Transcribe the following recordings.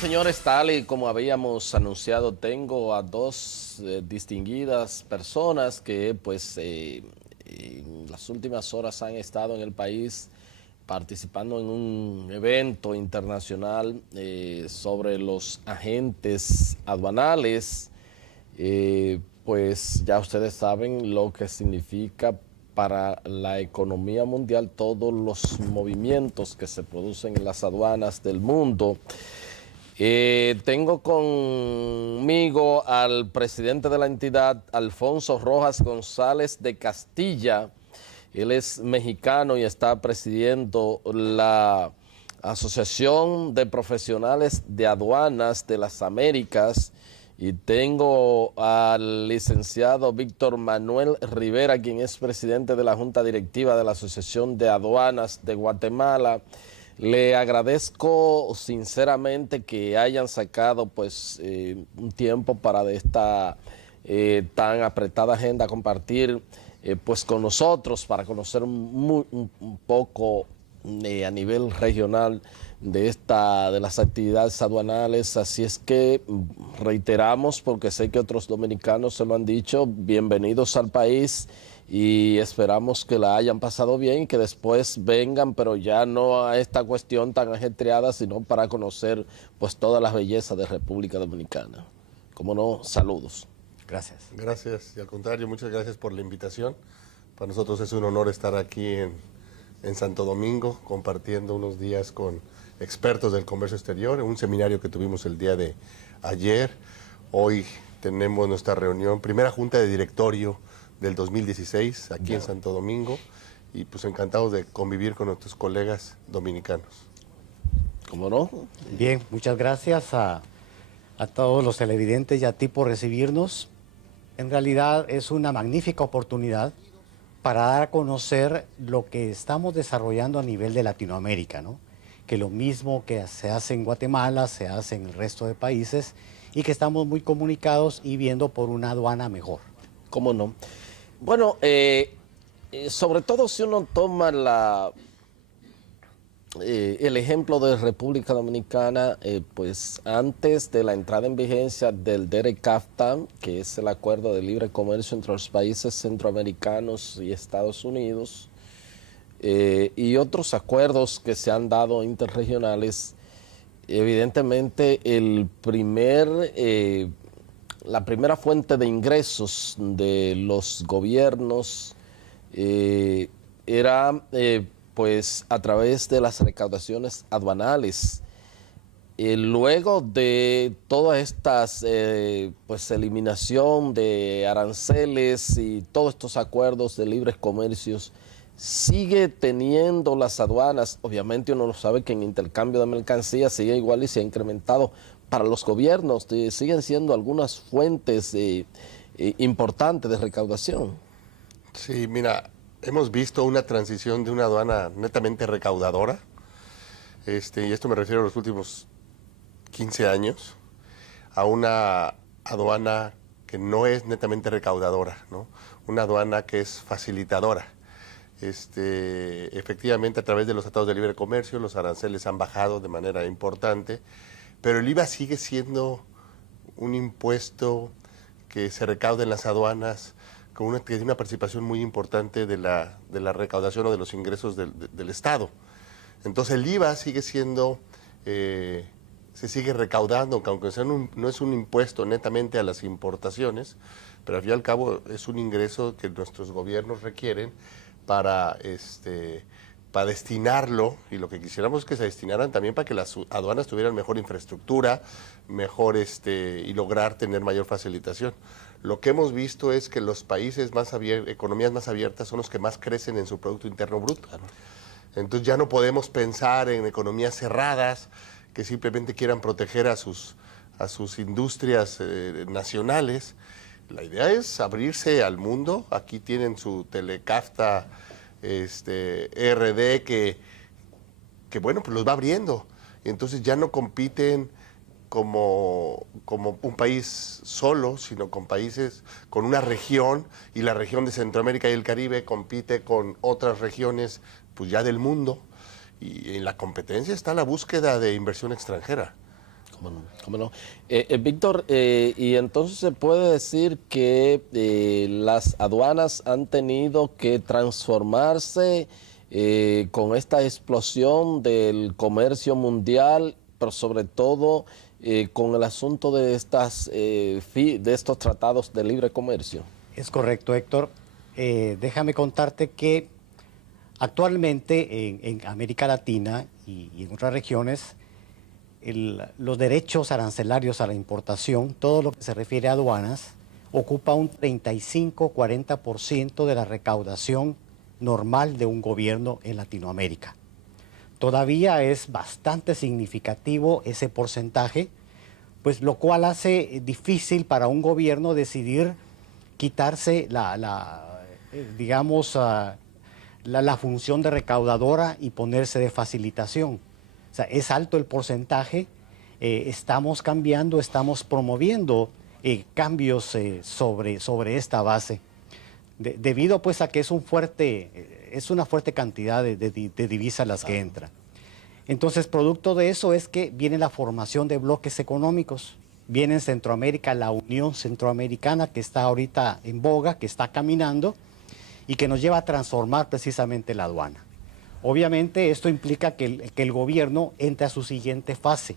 señores, tal y como habíamos anunciado, tengo a dos distinguidas personas que pues en las últimas horas han estado en el país participando en un evento internacional sobre los agentes aduanales. Pues ya ustedes saben lo que significa para la economía mundial todos los movimientos que se producen en las aduanas del mundo. Tengo conmigo al presidente de la entidad, Alfonso Rojas González de Castilla. Él es mexicano y está presidiendo la Asociación de Profesionales de Aduanas de las Américas. Y tengo al licenciado Víctor Manuel Rivera, quien es presidente de la Junta Directiva de la Asociación de Aduanas de Guatemala. Le agradezco sinceramente que hayan sacado pues un tiempo para de esta tan apretada agenda compartir pues con nosotros para conocer un poco a nivel regional de las actividades aduanales. Así es que reiteramos, porque sé que otros dominicanos se lo han dicho, bienvenidos al país y esperamos que la hayan pasado bien y que después vengan, pero ya no a esta cuestión tan ajetreada, sino para conocer pues todas las bellezas de República Dominicana. Como no, saludos. Gracias. Gracias, y al contrario, muchas gracias por la invitación. Para nosotros es un honor estar aquí en Santo Domingo, compartiendo unos días con expertos del comercio exterior, un seminario que tuvimos el día de ayer. Hoy tenemos nuestra reunión, primera junta de directorio del 2016, aquí en Santo Domingo, y pues encantados de convivir con nuestros colegas dominicanos. ¿Cómo no? Bien, muchas gracias a todos los televidentes y a ti por recibirnos. En realidad es una magnífica oportunidad para dar a conocer lo que estamos desarrollando a nivel de Latinoamérica, ¿no? Que lo mismo que se hace en Guatemala, se hace en el resto de países y que estamos muy comunicados y viendo por una aduana mejor. ¿Cómo no? Bueno, sobre todo si uno toma el ejemplo de República Dominicana, pues antes de la entrada en vigencia del DERE-CAFTA, que es el acuerdo de libre comercio entre los países centroamericanos y Estados Unidos, y otros acuerdos que se han dado interregionales, evidentemente la primera fuente de ingresos de los gobiernos era pues a través de las recaudaciones aduanales. Luego de todas estas pues eliminación de aranceles y todos estos acuerdos de libres comercios, sigue teniendo las aduanas, obviamente uno lo sabe que en intercambio de mercancías sigue igual y se ha incrementado. Para los gobiernos siguen siendo algunas fuentes importantes de recaudación. Sí, mira, hemos visto una transición de una aduana netamente recaudadora, y esto me refiero a los últimos 15 años, a una aduana que no es netamente recaudadora, ¿no? Una aduana que es facilitadora. Efectivamente, a través de los tratados de libre comercio, los aranceles han bajado de manera importante, pero el IVA sigue siendo un impuesto que se recauda en las aduanas que tiene una participación muy importante de la recaudación o de los ingresos del Estado. Entonces el IVA sigue siendo, se sigue recaudando, aunque no es un impuesto netamente a las importaciones, pero al fin y al cabo es un ingreso que nuestros gobiernos requieren para destinarlo, y lo que quisiéramos es que se destinaran también para que las aduanas tuvieran mejor infraestructura, mejor y lograr tener mayor facilitación. Lo que hemos visto es que los países economías más abiertas son los que más crecen en su Producto Interno Bruto. Entonces ya no podemos pensar en economías cerradas que simplemente quieran proteger a sus industrias nacionales. La idea es abrirse al mundo. Aquí tienen su TeleCAFTA RD que bueno, pues los va abriendo. Entonces ya no compiten como un país solo, sino con países, con una región, y la región de Centroamérica y el Caribe compite con otras regiones pues ya del mundo, y en la competencia está la búsqueda de inversión extranjera. Cómo no. Víctor, y entonces se puede decir que las aduanas han tenido que transformarse con esta explosión del comercio mundial, pero sobre todo con el asunto de de estos tratados de libre comercio. Es correcto, Héctor. Déjame contarte que actualmente en América Latina y en otras regiones, los derechos arancelarios a la importación, todo lo que se refiere a aduanas, ocupa un 35-40% de la recaudación normal de un gobierno en Latinoamérica. Todavía es bastante significativo ese porcentaje, pues lo cual hace difícil para un gobierno decidir quitarse la función de recaudadora y ponerse de facilitación. O sea, es alto el porcentaje, estamos cambiando, estamos promoviendo cambios sobre esta base, debido pues a que es una fuerte cantidad de divisas las que entran. Entonces, producto de eso es que viene la formación de bloques económicos. Viene en Centroamérica la Unión Centroamericana, que está ahorita en boga, que está caminando y que nos lleva a transformar precisamente la aduana. Obviamente esto implica que el gobierno entre a su siguiente fase,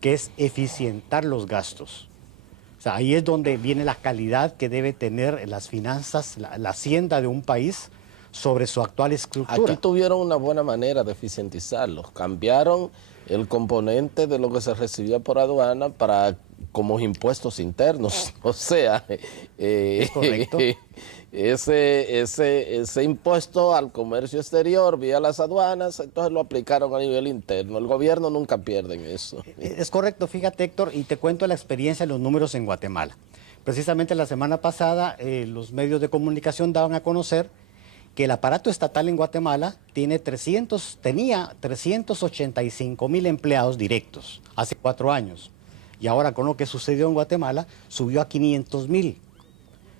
que es eficientar los gastos. O sea, ahí es donde viene la calidad que debe tener las finanzas, la hacienda de un país sobre su actual estructura. Aquí tuvieron una buena manera de eficientizarlos. Cambiaron el componente de lo que se recibía por aduana como impuestos internos. O sea, ¿Es correcto? Ese impuesto al comercio exterior vía las aduanas, entonces lo aplicaron a nivel interno. El gobierno nunca pierde en eso. Es correcto, fíjate, Héctor, y te cuento la experiencia de los números en Guatemala. Precisamente la semana pasada los medios de comunicación daban a conocer que el aparato estatal en Guatemala tenía 385,000 empleados directos hace 4 años. Y ahora con lo que sucedió en Guatemala subió a 500,000.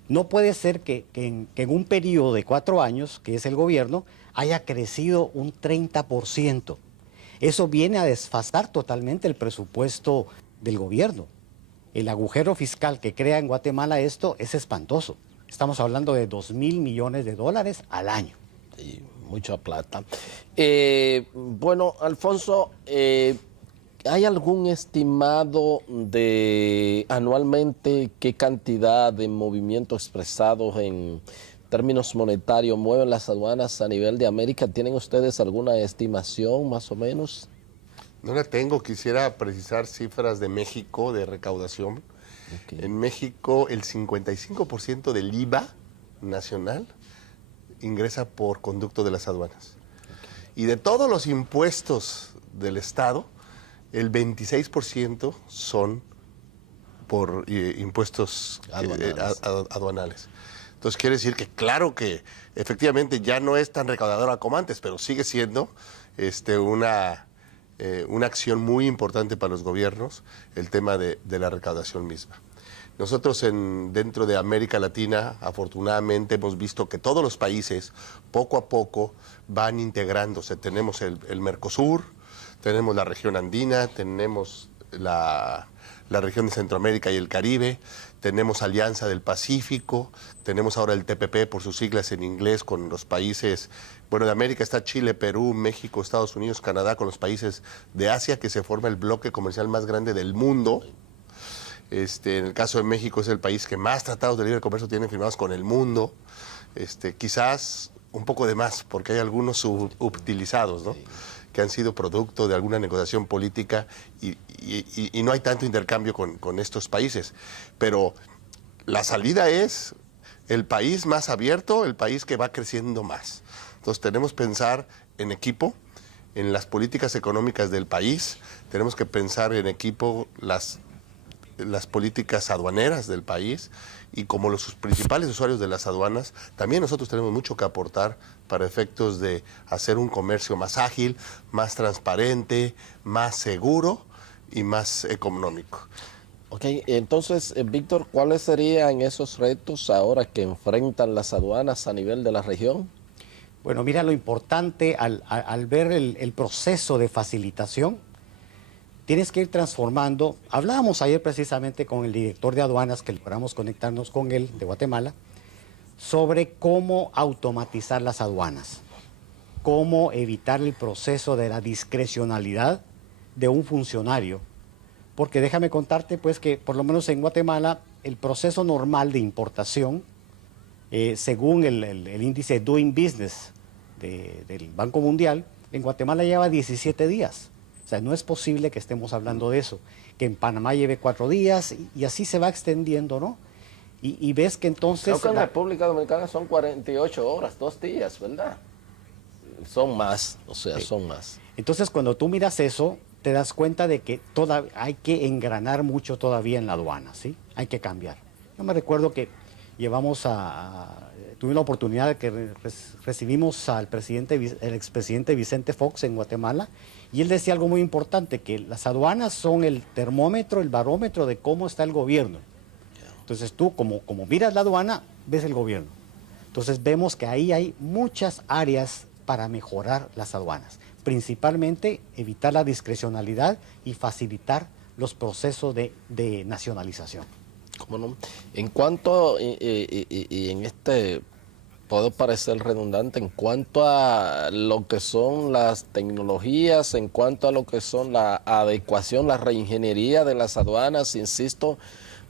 No puede ser que en un periodo de 4 años, que es el gobierno, haya crecido un 30%. Eso viene a desfasar totalmente el presupuesto del gobierno. El agujero fiscal que crea en Guatemala esto es espantoso. Estamos hablando de 2,000 millones de dólares al año. Sí, mucha plata. Bueno, Alfonso, ¿hay algún estimado de anualmente qué cantidad de movimientos expresados en términos monetarios mueven las aduanas a nivel de América? ¿Tienen ustedes alguna estimación más o menos? No la tengo, quisiera precisar cifras de México de recaudación. Okay. En México el 55% del IVA nacional ingresa por conducto de las aduanas. Okay. Y de todos los impuestos del Estado, el 26% son por impuestos aduanales. Entonces quiere decir que claro que efectivamente ya no es tan recaudadora como antes, pero sigue siendo una acción muy importante para los gobiernos, el tema de la recaudación misma. Nosotros dentro de América Latina, afortunadamente, hemos visto que todos los países poco a poco van integrándose. Tenemos el Mercosur, tenemos la región andina, tenemos la región de Centroamérica y el Caribe, tenemos Alianza del Pacífico, tenemos ahora el TPP por sus siglas en inglés con los países, bueno, de América está Chile, Perú, México, Estados Unidos, Canadá, con los países de Asia, que se forma el bloque comercial más grande del mundo. En el caso de México es el país que más tratados de libre comercio tiene firmados con el mundo, quizás un poco de más, porque hay algunos subutilizados, ¿no? Que han sido producto de alguna negociación política y no hay tanto intercambio con estos países. Pero la salida es el país más abierto, el país que va creciendo más. Entonces tenemos que pensar en equipo, en las políticas económicas del país, tenemos que pensar en equipo las políticas aduaneras del país, y como los principales usuarios de las aduanas, también nosotros tenemos mucho que aportar para efectos de hacer un comercio más ágil, más transparente, más seguro y más económico. Ok, entonces, Víctor, ¿cuáles serían esos retos ahora que enfrentan las aduanas a nivel de la región? Bueno, mira, lo importante al ver el proceso de facilitación, tienes que ir transformando. Hablábamos ayer precisamente con el director de aduanas, que logramos conectarnos con él, de Guatemala, sobre cómo automatizar las aduanas, cómo evitar el proceso de la discrecionalidad de un funcionario. Porque déjame contarte pues que por lo menos en Guatemala el proceso normal de importación, según el índice Doing Business del Banco Mundial, en Guatemala lleva 17 días. O sea, no es posible que estemos hablando de eso, que en Panamá lleve 4 días y así se va extendiendo, ¿no? Y ves que entonces... Creo que en República Dominicana son 48 horas, 2 días, ¿verdad? Son más, o sea, sí, son más. Entonces, cuando tú miras eso, te das cuenta de que hay que engranar mucho todavía en la aduana, ¿sí? Hay que cambiar. Yo me recuerdo que tuve la oportunidad de que recibimos al el expresidente Vicente Fox en Guatemala, y él decía algo muy importante, que las aduanas son el termómetro, el barómetro de cómo está el gobierno. Entonces tú, como miras la aduana, ves el gobierno. Entonces vemos que ahí hay muchas áreas para mejorar las aduanas. Principalmente evitar la discrecionalidad y facilitar los procesos de nacionalización. ¿Cómo no? En cuanto, y en este, puedo parecer redundante, en cuanto a lo que son las tecnologías, en cuanto a lo que son la adecuación, la reingeniería de las aduanas, insisto,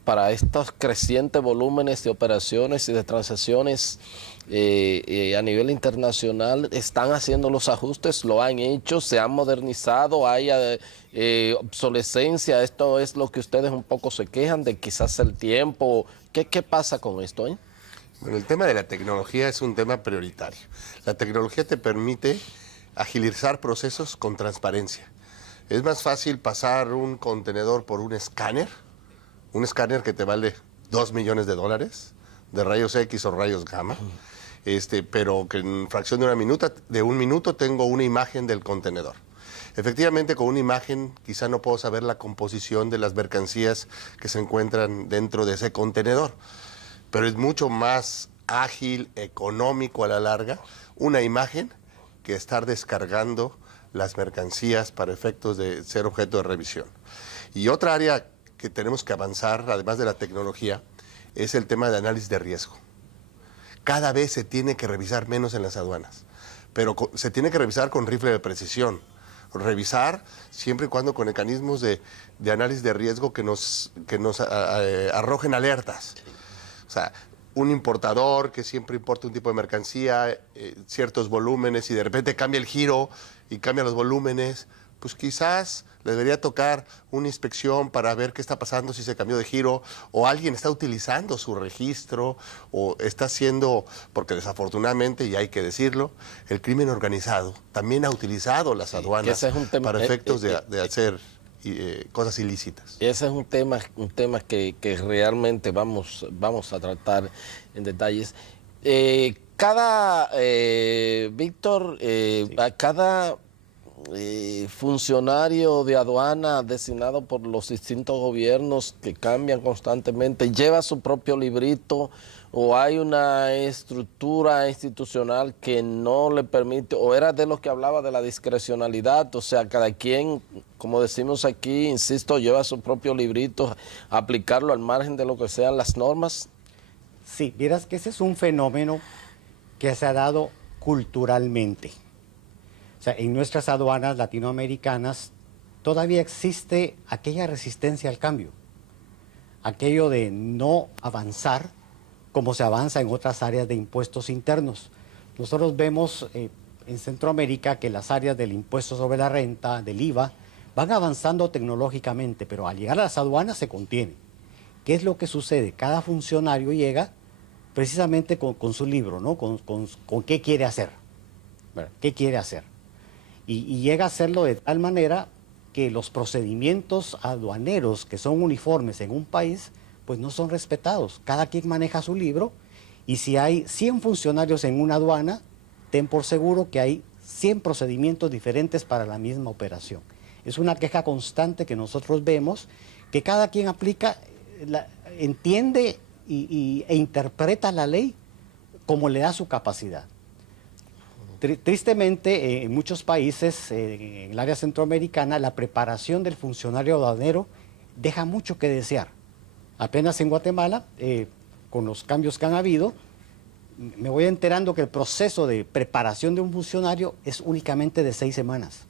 para estos crecientes volúmenes de operaciones y de transacciones a nivel internacional, están haciendo los ajustes, lo han hecho, se han modernizado, hay obsolescencia. Esto es lo que ustedes un poco se quejan de, quizás el tiempo. ¿Qué pasa con esto? Bueno, el tema de la tecnología es un tema prioritario. La tecnología te permite agilizar procesos con transparencia. Es más fácil pasar un contenedor por un escáner que te vale $2 millones de rayos X o rayos gamma, pero que en fracción de un minuto tengo una imagen del contenedor. Efectivamente, con una imagen quizá no puedo saber la composición de las mercancías que se encuentran dentro de ese contenedor, pero es mucho más ágil, económico a la larga, una imagen que estar descargando las mercancías para efectos de ser objeto de revisión. Y otra área que tenemos que avanzar, además de la tecnología, es el tema de análisis de riesgo. Cada vez se tiene que revisar menos en las aduanas, pero se tiene que revisar con rifle de precisión. Revisar siempre y cuando con mecanismos de análisis de riesgo que nos arrojen alertas. O sea, un importador que siempre importa un tipo de mercancía, ciertos volúmenes, y de repente cambia el giro y cambia los volúmenes, pues quizás le debería tocar una inspección para ver qué está pasando, si se cambió de giro, o alguien está utilizando su registro, o está haciendo, porque desafortunadamente, y hay que decirlo, el crimen organizado también ha utilizado las aduanas para efectos de hacer cosas ilícitas. Ese es un tema que realmente vamos a tratar en detalles. Víctor, sí, a cada funcionario de aduana designado por los distintos gobiernos que cambian constantemente, ¿lleva su propio librito o hay una estructura institucional que no le permite, o era de los que hablaba de la discrecionalidad? O sea, cada quien, como decimos aquí, insisto, lleva su propio librito, aplicarlo al margen de lo que sean las normas. Sí, vieras que ese es un fenómeno que se ha dado culturalmente. O sea, en nuestras aduanas latinoamericanas todavía existe aquella resistencia al cambio, aquello de no avanzar como se avanza en otras áreas de impuestos internos. Nosotros vemos en Centroamérica que las áreas del impuesto sobre la renta, del IVA, van avanzando tecnológicamente, pero al llegar a las aduanas se contiene. ¿Qué es lo que sucede? Cada funcionario llega precisamente con su libro, ¿no? Con qué quiere hacer. ¿Verdad? ¿Qué quiere hacer? Y llega a hacerlo de tal manera que los procedimientos aduaneros que son uniformes en un país, pues no son respetados. Cada quien maneja su libro, y si hay 100 funcionarios en una aduana, ten por seguro que hay 100 procedimientos diferentes para la misma operación. Es una queja constante que nosotros vemos, que cada quien aplica, entiende e interpreta la ley como le da su capacidad. Tristemente, en muchos países, en el área centroamericana, la preparación del funcionario aduanero deja mucho que desear. Apenas en Guatemala, con los cambios que han habido, me voy enterando que el proceso de preparación de un funcionario es únicamente de 6 semanas.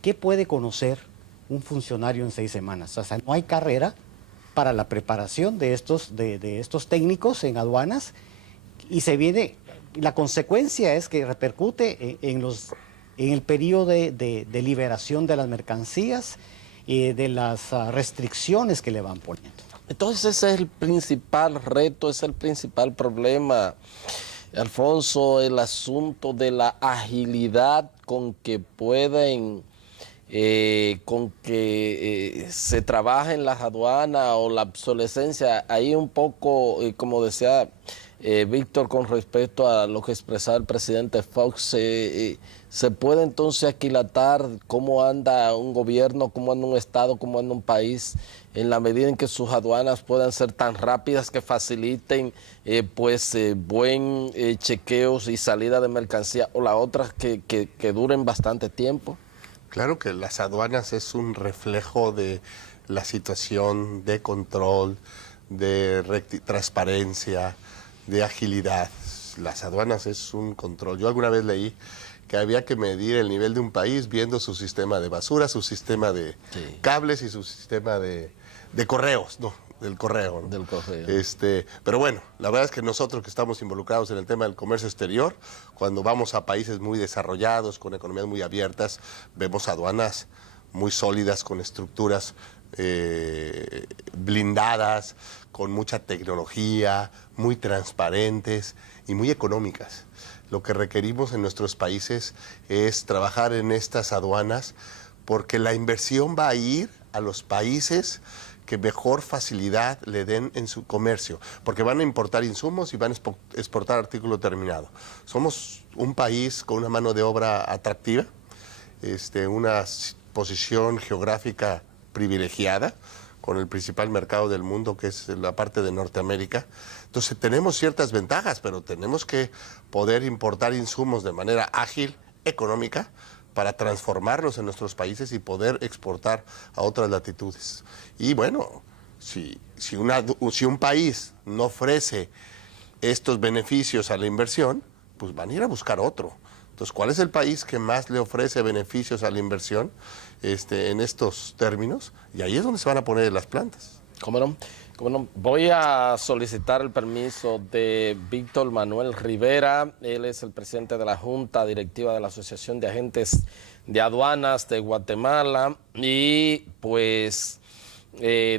¿Qué puede conocer un funcionario en 6 semanas? O sea, no hay carrera para la preparación de estos técnicos en aduanas, y la consecuencia es que repercute en el periodo de liberación de las mercancías y de las restricciones que le van poniendo. Entonces ese es el principal reto, es el principal problema, Alfonso, el asunto de la agilidad con que pueden, se trabaja en las aduanas, o la obsolescencia. Ahí un poco, como decía Víctor, con respecto a lo que expresaba el presidente Fox, se puede entonces aquilatar cómo anda un gobierno, cómo anda un estado, cómo anda un país, en la medida en que sus aduanas puedan ser tan rápidas que faciliten buen chequeos y salida de mercancía, o las otras que duren bastante tiempo. Claro que las aduanas es un reflejo de la situación de control, de transparencia, de agilidad. Las aduanas es un control. Yo alguna vez leí que había que medir el nivel de un país viendo su sistema de basura, su sistema de cables y su sistema de correos, ¿no? Del correo, ¿no? Del correo. Pero bueno, la verdad es que nosotros que estamos involucrados en el tema del comercio exterior, cuando vamos a países muy desarrollados, con economías muy abiertas, vemos aduanas muy sólidas, con estructuras blindadas, con mucha tecnología, muy transparentes y muy económicas. Lo que requerimos en nuestros países es trabajar en estas aduanas, porque la inversión va a ir a los países que mejor facilidad le den en su comercio, porque van a importar insumos y van a exportar artículo terminado. Somos un país con una mano de obra atractiva, una posición geográfica privilegiada, con el principal mercado del mundo, que es la parte de Norteamérica. Entonces tenemos ciertas ventajas, pero tenemos que poder importar insumos de manera ágil, económica, para transformarlos en nuestros países y poder exportar a otras latitudes. Y bueno, si un país no ofrece estos beneficios a la inversión, pues van a ir a buscar otro. Entonces, ¿cuál es el país que más le ofrece beneficios a la inversión en estos términos? Y ahí es donde se van a poner las plantas. ¿Cómo no? ¿Cómo no? Voy a solicitar el permiso de Víctor Manuel Rivera. Él es el presidente de la Junta Directiva de la Asociación de Agentes de Aduanas de Guatemala, y pues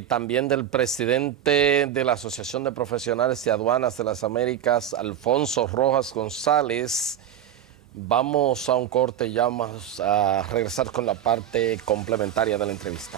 también del presidente de la Asociación de Profesionales de Aduanas de las Américas, Alfonso Rojas González. Vamos a un corte y ya vamos a regresar con la parte complementaria de la entrevista.